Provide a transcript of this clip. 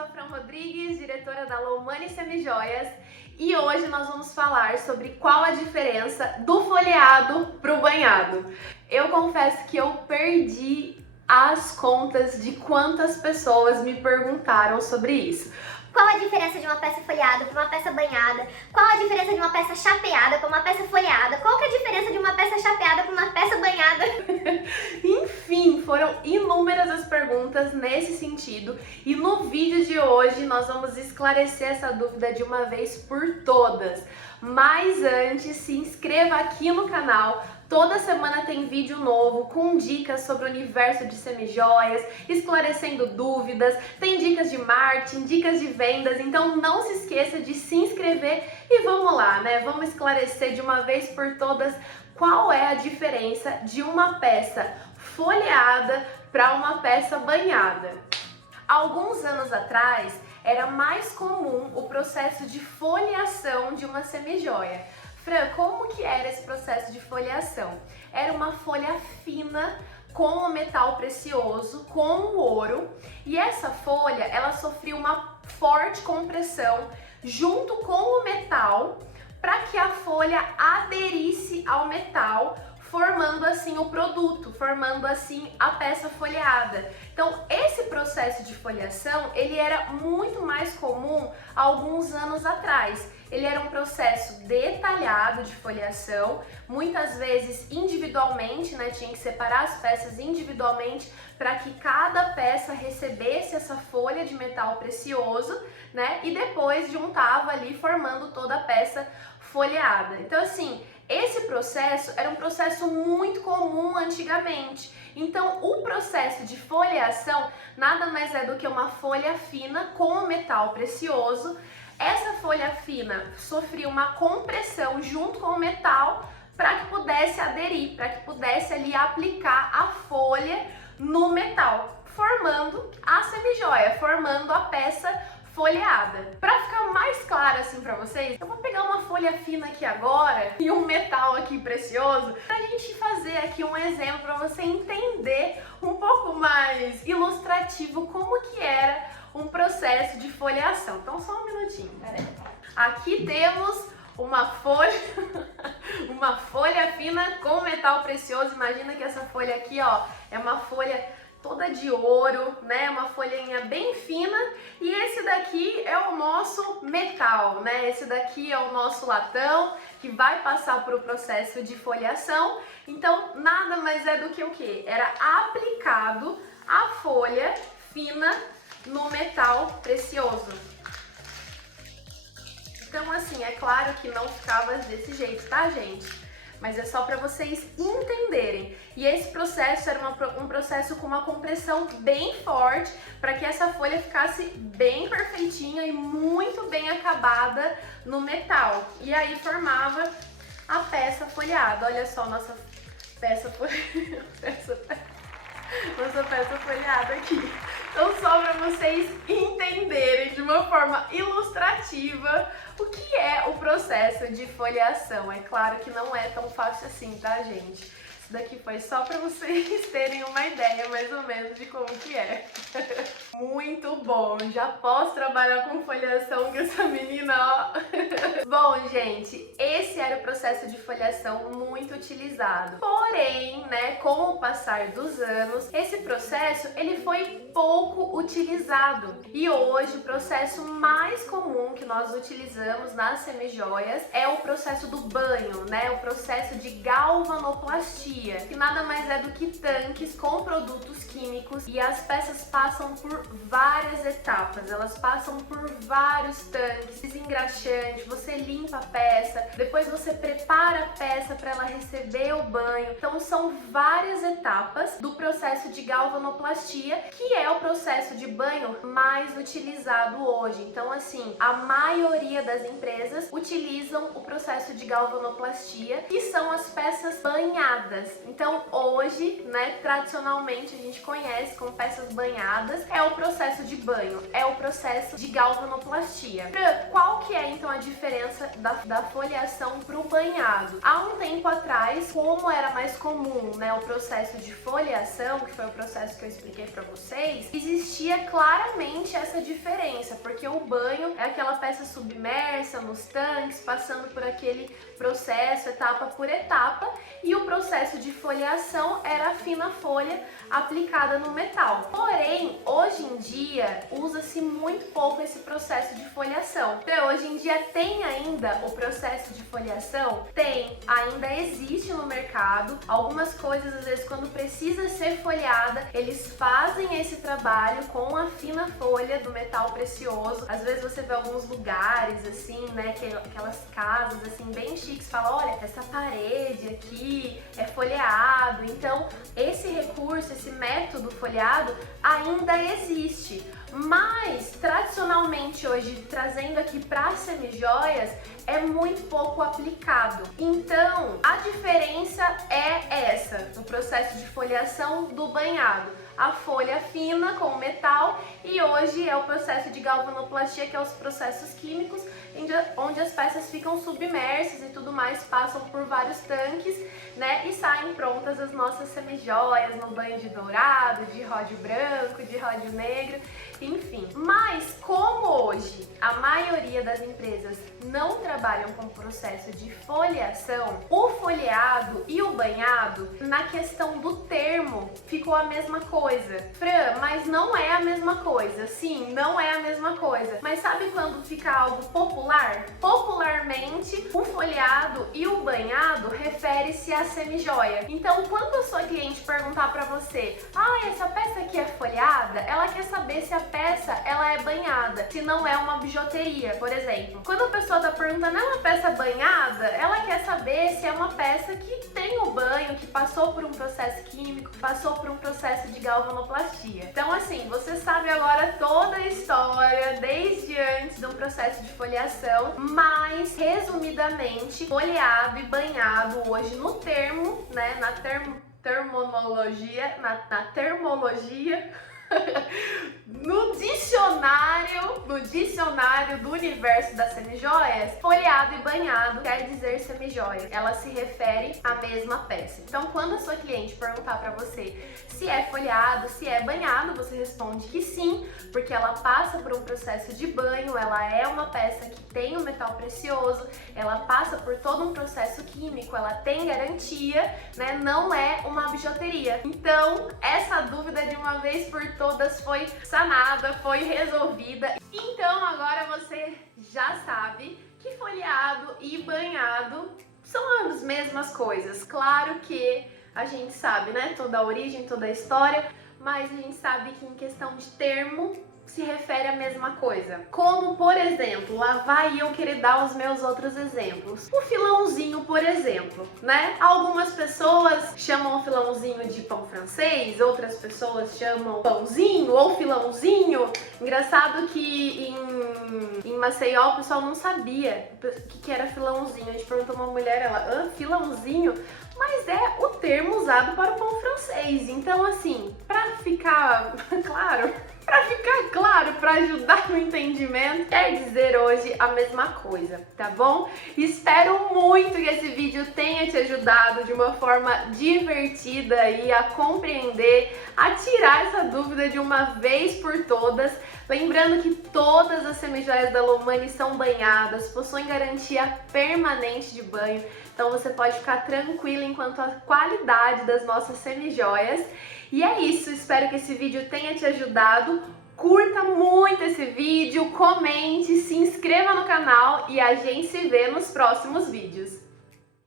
sou a Fran Rodrigues, diretora da Lomani Semijoias, e hoje nós vamos falar sobre qual a diferença do folheado para o banhado. Eu confesso que eu perdi as contas de quantas pessoas me perguntaram sobre isso. Qual a diferença de uma peça folheada para uma peça banhada? Qual a diferença de uma peça chapeada para uma peça folheada? Qual que é a diferença de uma peça chapeada para uma peça banhada? Enfim, foram inúmeras as perguntas nesse sentido e no vídeo de hoje nós vamos esclarecer essa dúvida de uma vez por todas. Mas antes, se inscreva aqui no canal. Toda semana tem vídeo novo com dicas sobre o universo de semijoias, esclarecendo dúvidas, tem dicas de marketing, dicas de vendas, então não se esqueça de se inscrever e vamos lá, né? Vamos esclarecer de uma vez por todas qual é a diferença de uma peça folheada para uma peça banhada. Alguns anos atrás, era mais comum o processo de folheação de uma semijoia. Fran, como que era esse processo de folheação? Era uma folha fina com o metal precioso, com o ouro, e essa folha, ela sofria uma forte compressão junto com o metal para que a folha aderisse ao metal, formando assim o produto, formando assim a peça folheada. Então, esse processo de folheação, ele era muito mais comum há alguns anos atrás. Ele era um processo detalhado de folheação, muitas vezes individualmente, né? Tinha que separar as peças individualmente para que cada peça recebesse essa folha de metal precioso, né? E depois juntava ali formando toda a peça folheada. Então, assim, esse processo era um processo muito comum antigamente. Então, o processo de folheação nada mais é do que uma folha fina com o metal precioso. Essa folha fina sofria uma compressão junto com o metal para que pudesse aderir, para que pudesse ali aplicar a folha no metal, formando a semijoia, formando a peça folheada. Para ficar mais claro assim para vocês, eu vou pegar uma folha fina aqui agora e um metal aqui precioso para a gente fazer aqui um exemplo para você entender um pouco mais ilustrativo como que era um processo de folheação. Então só um minutinho, peraí. Aqui temos uma folha, uma folha fina com metal precioso. Imagina que essa folha aqui, ó, é uma folha toda de ouro, né? Uma folhinha bem fina. E esse daqui é o nosso metal, né? Esse daqui é o nosso latão que vai passar por o processo de folheação. Então, nada mais é do que o quê? Era aplicado a folha fina no metal precioso. Então, assim, é claro que não ficava desse jeito, tá, gente? Mas é só para vocês entenderem. E esse processo era um processo com uma compressão bem forte para que essa folha ficasse bem perfeitinha e muito bem acabada no metal. E aí formava a peça folheada. Olha só nossa peça folheada. Nossa peça folheada aqui. Então, só para vocês entenderem de uma forma ilustrativa o que é o processo de folheação. É claro que não é tão fácil assim, tá, gente? Isso daqui foi só para vocês terem uma ideia mais ou menos de como que é. Muito bom, já posso trabalhar com folheação com essa menina, ó. Bom, gente, esse era o processo de folheação muito utilizado. Porém, né, com o passar dos anos, esse processo ele foi pouco utilizado. E hoje o processo mais comum que nós utilizamos nas semijoias é o processo do banho, né? O processo de galvanoplastia, que nada mais é do que tanques com produtos químicos e as peças passam por várias etapas, elas passam por vários tanques, desengraxante, você limpa a peça, depois você prepara a peça para ela receber o banho. Então são várias etapas do processo de galvanoplastia, que é o processo de banho mais utilizado hoje. Então, assim, a maioria das empresas utilizam o processo de galvanoplastia, que são as peças banhadas. Então, hoje, né, tradicionalmente a gente conhece como peças banhadas, é o processo processo de banho? É o processo de galvanoplastia. Qual que é então a diferença da foliação para o banhado? Há um tempo atrás, como era mais comum, né, o processo de foliação, que foi o processo que eu expliquei para vocês, existia claramente essa diferença, porque o banho é aquela peça submersa nos tanques, passando por aquele processo etapa por etapa, e o processo de foliação era a fina folha aplicada no metal. Porém, hoje em dia, usa-se muito pouco esse processo de foliação. Então, hoje em dia tem ainda o processo de foliação? Tem, ainda existe no mercado. Algumas coisas, às vezes, quando precisa ser folheada, eles fazem esse trabalho com a fina folha do metal precioso. Às vezes você vê alguns lugares, assim, né, aquelas casas, assim, bem chiques, fala, olha, essa parede aqui é folheado. Então, esse recurso, esse método folheado ainda existe. Mas, tradicionalmente hoje, trazendo aqui para semijoias, é muito pouco aplicado. Então, a diferença é essa, no processo de foliação do banhado. A folha fina com o metal, e hoje é o processo de galvanoplastia, que é os processos químicos, onde as peças ficam submersas e tudo mais, passam por vários tanques, né, e saem prontas as nossas semijoias no banho de dourado, de ródio branco, de ródio negro, enfim. Mas como hoje a maioria das empresas não trabalham com o processo de foliação, o folheado e o banhado, na questão do termo, ficou a mesma coisa. Fran, mas não é a mesma coisa. Sim, não é a mesma coisa. Mas sabe quando fica algo popular? Popularmente, o folheado e o banhado refere-se à semijoia. Então, quando a sua cliente perguntar pra você, essa peça aqui é folheada, ela quer saber se a peça ela é banhada, se não é uma bijuteria, por exemplo. Quando a pessoa tá perguntando, é uma peça banhada? Ela quer saber se é uma peça que tem o banho, que passou por um processo químico, passou por um processo de galvanoplastia. Então, assim, você sabe agora toda a história, desde antes de um processo de foliação, mas, resumidamente, folheado e banhado hoje no termo, né, na termologia, no dicionário do universo das semijoias, folheado e banhado quer dizer semijoia. Ela se refere à mesma peça. Então, quando a sua cliente perguntar para você se é folheado, se é banhado, você responde que sim, porque ela passa por um processo de banho, ela é uma peça que tem um metal precioso, ela passa por todo um processo químico, ela tem garantia, né? Não é uma bijuteria. Então, essa dúvida de uma vez por todas foi sanada, foi resolvida. Então agora você já sabe que folheado e banhado são as mesmas coisas. Claro que a gente sabe, né, toda a origem, toda a história, mas a gente sabe que em questão de termo se refere à mesma coisa. Como, por exemplo, lá vai eu querer dar os meus outros exemplos. O filãozinho, por exemplo, né? Algumas pessoas chamam o filãozinho de pão francês, outras pessoas chamam pãozinho ou filãozinho. Engraçado que em Maceió o pessoal não sabia o que era filãozinho. A gente perguntou a uma mulher, ela, filãozinho? Mas é o termo usado para o pão francês. Então, assim, para ficar claro, para ajudar no entendimento, quer dizer hoje a mesma coisa, tá bom? Espero muito que esse vídeo tenha te ajudado de uma forma divertida aí a compreender, a tirar essa dúvida de uma vez por todas. Lembrando que todas as semijoias da Lomani são banhadas, possuem garantia permanente de banho, então você pode ficar tranquila enquanto à qualidade das nossas semijoias. E é isso, espero que esse vídeo tenha te ajudado. Curta muito esse vídeo, comente, se inscreva no canal e a gente se vê nos próximos vídeos.